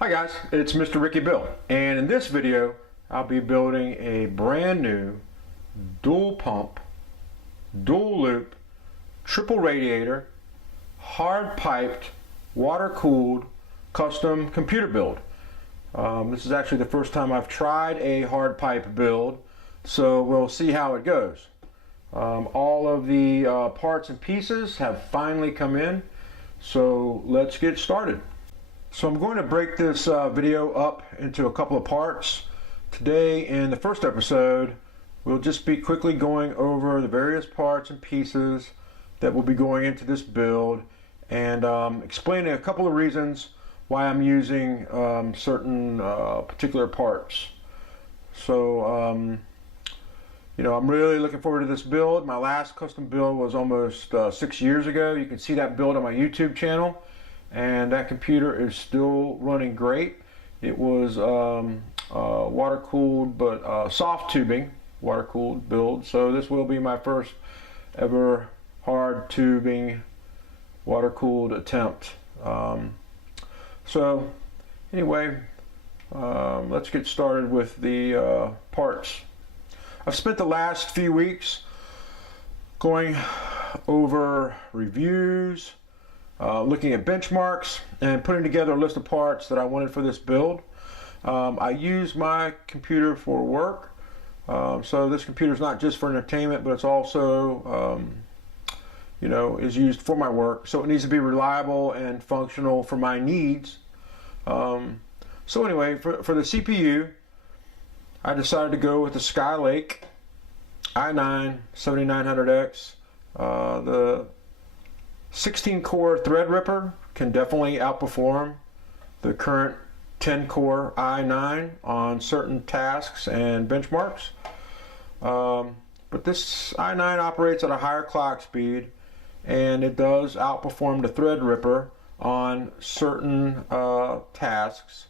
Hi guys, it's Mr. Ricky Bill, and in this video I'll be building a brand new dual pump, dual loop, triple radiator, hard piped, water cooled custom computer build. This is actually the first time I've tried a hard pipe build, so we'll see how it goes. All of the parts and pieces have finally come in, so let's get started. So I'm going to break this video up into a couple of parts. Today in the first episode we'll just be quickly going over the various parts and pieces that will be going into this build and explaining a couple of reasons why I'm using certain particular parts. So you know, I'm really looking forward to this build. My last custom build was almost 6 years ago. You can see that build on my YouTube channel, and that computer is still running great. It was water cooled, but soft tubing water cooled build. So this will be my first ever hard tubing water cooled attempt. So anyway, let's get started with the parts. I've spent the last few weeks going over reviews, looking at benchmarks, and putting together a list of parts that I wanted for this build. I use my computer for work, so this computer is not just for entertainment, but it's also you know, is used for my work, so it needs to be reliable and functional for my needs. So anyway, for the CPU, I decided to go with the Skylake i9 7900X. The 16-core Threadripper can definitely outperform the current 10-core i9 on certain tasks and benchmarks. But this i9 operates at a higher clock speed, and it does outperform the Threadripper on certain tasks.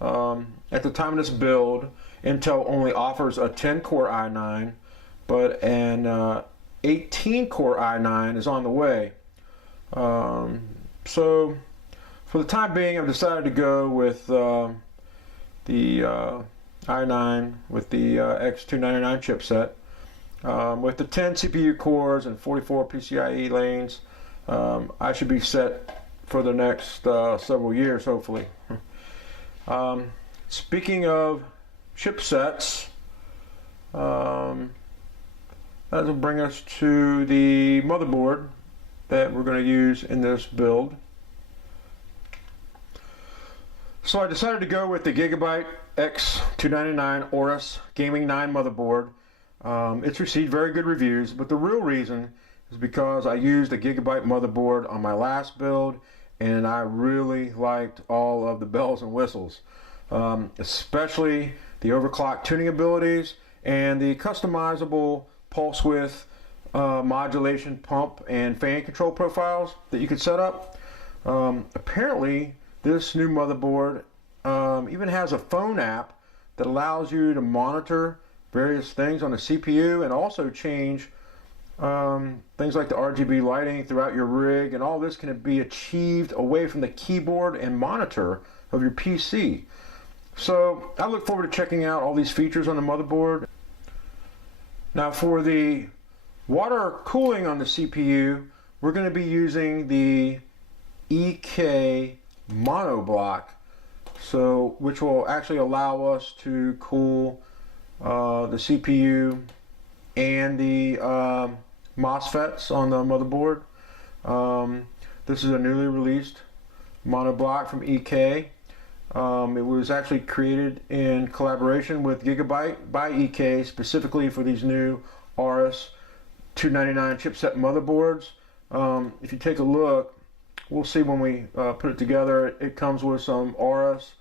At the time of this build, Intel only offers a 10-core i9, but an 18-core i9 is on the way. So for the time being, I've decided to go with the i9 with the X299 chipset. With the 10 CPU cores and 44 PCIe lanes, I should be set for the next several years, hopefully. Speaking of chipsets, that will bring us to the motherboard that we're going to use in this build. So I decided to go with the Gigabyte X299 Aorus Gaming 9 motherboard. It's received very good reviews, but the real reason is because I used a Gigabyte motherboard on my last build, and I really liked all of the bells and whistles, especially the overclock tuning abilities and the customizable pulse width modulation pump and fan control profiles that you could set up. Apparently this new motherboard even has a phone app that allows you to monitor various things on the CPU and also change things like the RGB lighting throughout your rig, and all this can be achieved away from the keyboard and monitor of your PC. So I look forward to checking out all these features on the motherboard. Now for the water cooling on the CPU, we're going to be using the Eek Monoblock, which will actually allow us to cool the CPU and the MOSFETs on the motherboard. This is a newly released monoblock from Eek. It was actually created in collaboration with Gigabyte by Eek specifically for these new Aorus 299 chipset motherboards. If you take a look, we'll see when we put it together, it comes with some Aorus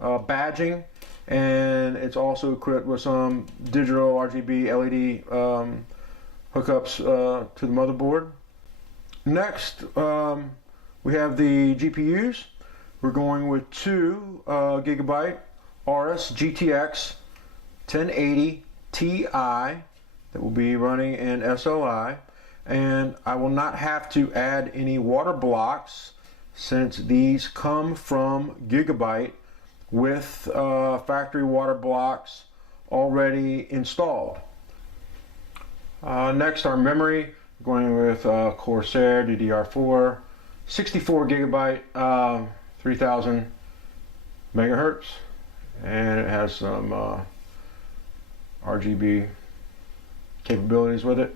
badging, and it's also equipped with some digital RGB LED hookups to the motherboard. Next, we have the GPUs. We're going with two Gigabyte Aorus GTX 1080 Ti that will be running in SLI, and I will not have to add any water blocks since these come from Gigabyte with factory water blocks already installed. Next, our memory, going with Corsair DDR4, 64 gigabyte, 3000 megahertz, and it has some RGB capabilities with it.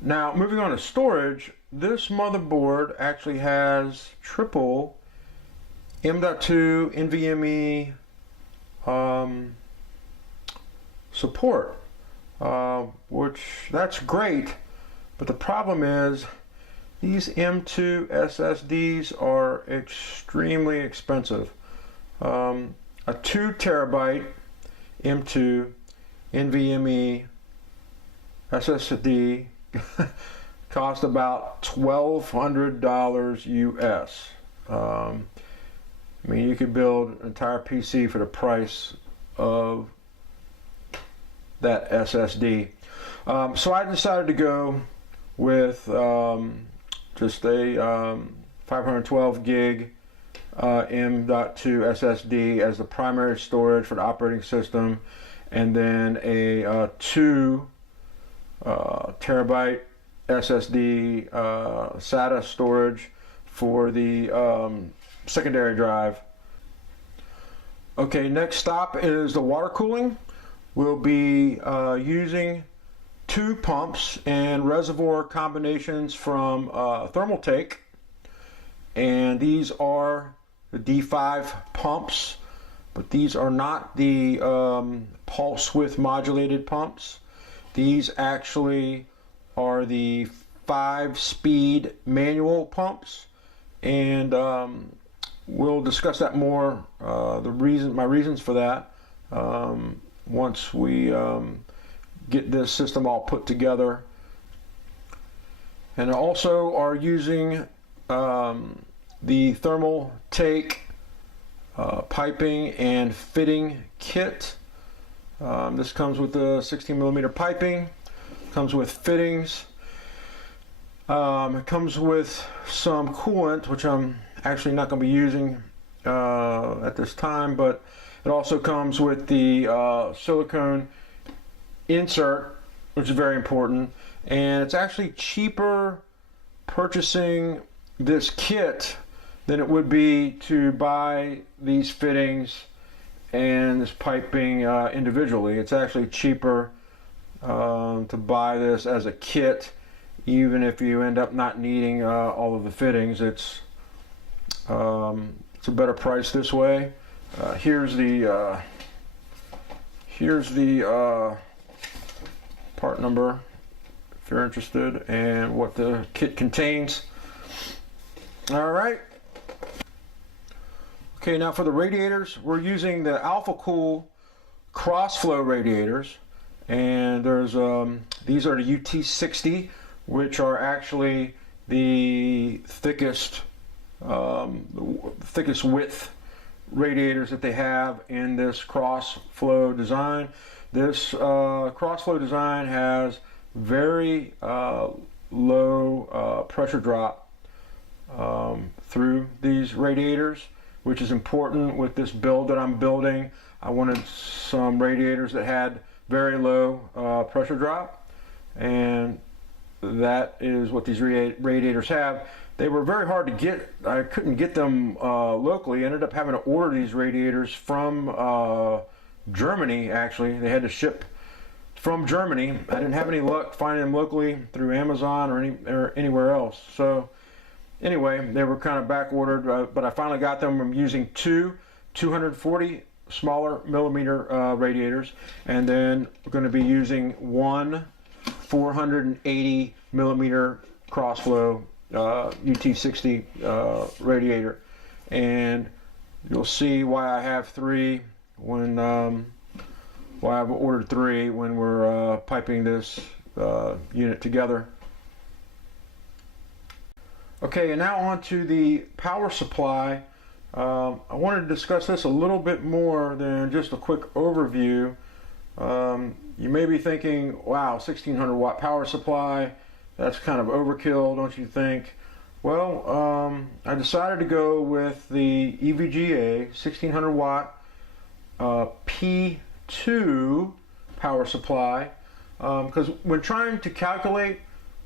Now, moving on to storage, this motherboard actually has triple M.2 NVMe support, which that's great, but the problem is these M.2 SSDs are extremely expensive. A 2 terabyte M.2 NVMe SSD cost about $1,200 US. I mean, you could build an entire PC for the price of that SSD. So I decided to go with just a 512 gig M.2 SSD as the primary storage for the operating system, and then a 2 terabyte SSD SATA storage for the secondary drive. Okay, next stop is the water cooling. We'll be using 2 pumps and reservoir combinations from Thermaltake, and these are the D5 pumps, but these are not the pulse width modulated pumps. These actually are the 5-speed manual pumps, and we'll discuss that more, my reasons for that, once we get this system all put together. And also are using the Thermaltake piping and fitting kit. This comes with the 16mm piping, comes with fittings, it comes with some coolant, which I'm actually not going to be using at this time, but it also comes with the silicone insert, which is very important, and it's actually cheaper purchasing this kit than it would be to buy these fittings and this piping individually. It's actually cheaper to buy this as a kit, even if you end up not needing all of the fittings. It's a better price this way. Here's the part number if you're interested, and what the kit contains. All right. Okay, now for the radiators, we're using the Alpha Cool cross-flow radiators, and there's these are the UT60, which are actually the thickest width radiators that they have in this cross-flow design. This cross-flow design has very low pressure drop through these radiators, which is important with this build that I'm building. I wanted some radiators that had very low pressure drop, and that is what these radiators have. They were very hard to get. I couldn't get them locally. I ended up having to order these radiators from Germany. Actually, they had to ship from Germany. I didn't have any luck finding them locally through Amazon or anywhere else. So anyway, they were kind of back ordered, but I finally got them. I'm using 2 240 smaller millimeter radiators, and then we're going to be using 1 480 millimeter crossflow UT60 radiator, and you'll see why I have 3 when why I've ordered 3 when we're piping this unit together. Okay, and now on to the power supply. I wanted to discuss this a little bit more than just a quick overview. You may be thinking, wow, 1600 watt power supply, that's kind of overkill, don't you think? Well, I decided to go with the EVGA 1600 watt P2 power supply because when trying to calculate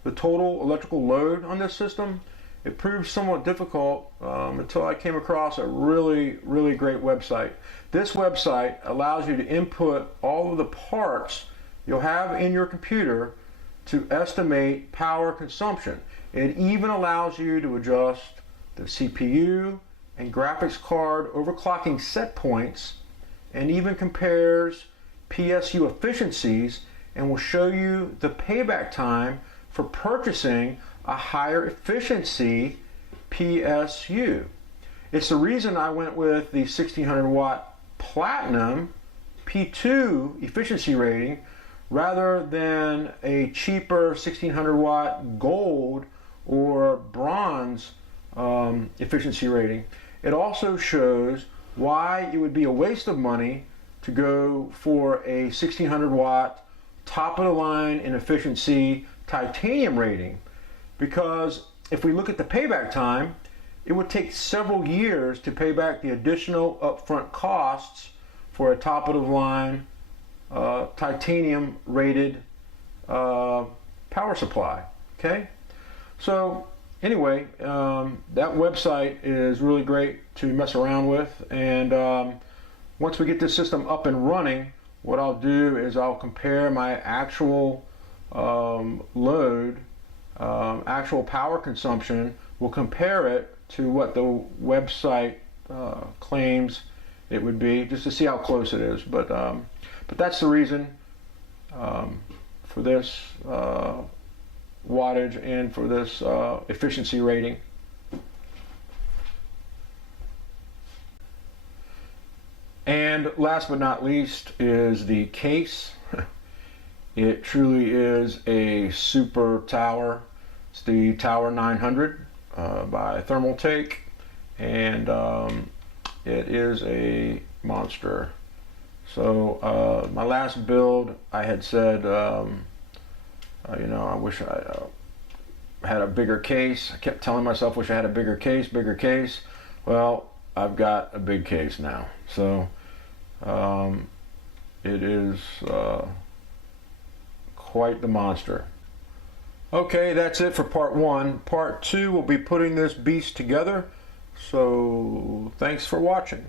the total electrical load on this system, it proved somewhat difficult until I came across a really great website. This website allows you to input all of the parts you'll have in your computer to estimate power consumption. It even allows you to adjust the CPU and graphics card overclocking set points, and even compares PSU efficiencies, and will show you the payback time for purchasing a higher efficiency PSU. It's the reason I went with the 1600 watt Platinum P2 efficiency rating rather than a cheaper 1600 watt Gold or Bronze efficiency rating. It also shows why it would be a waste of money to go for a 1600 watt top of the line in efficiency titanium rating, because if we look at the payback time, it would take several years to pay back the additional upfront costs for a top of the line titanium rated power supply. Okay, so anyway, that website is really great to mess around with, and once we get this system up and running, what I'll do is I'll compare my actual load, actual power consumption. We'll compare it to what the website claims it would be, just to see how close it is. But that's the reason for this wattage and for this efficiency rating. And last but not least is the case. It truly is a super tower. It's the Tower 900 by Thermaltake, and it is a monster. So my last build, I had said, you know, I wish I had a bigger case. I kept telling myself, wish I had a bigger case, bigger case. Well, I've got a big case now. So it is quite the monster. Okay, that's it for part one. Part two, we'll be putting this beast together. So thanks for watching.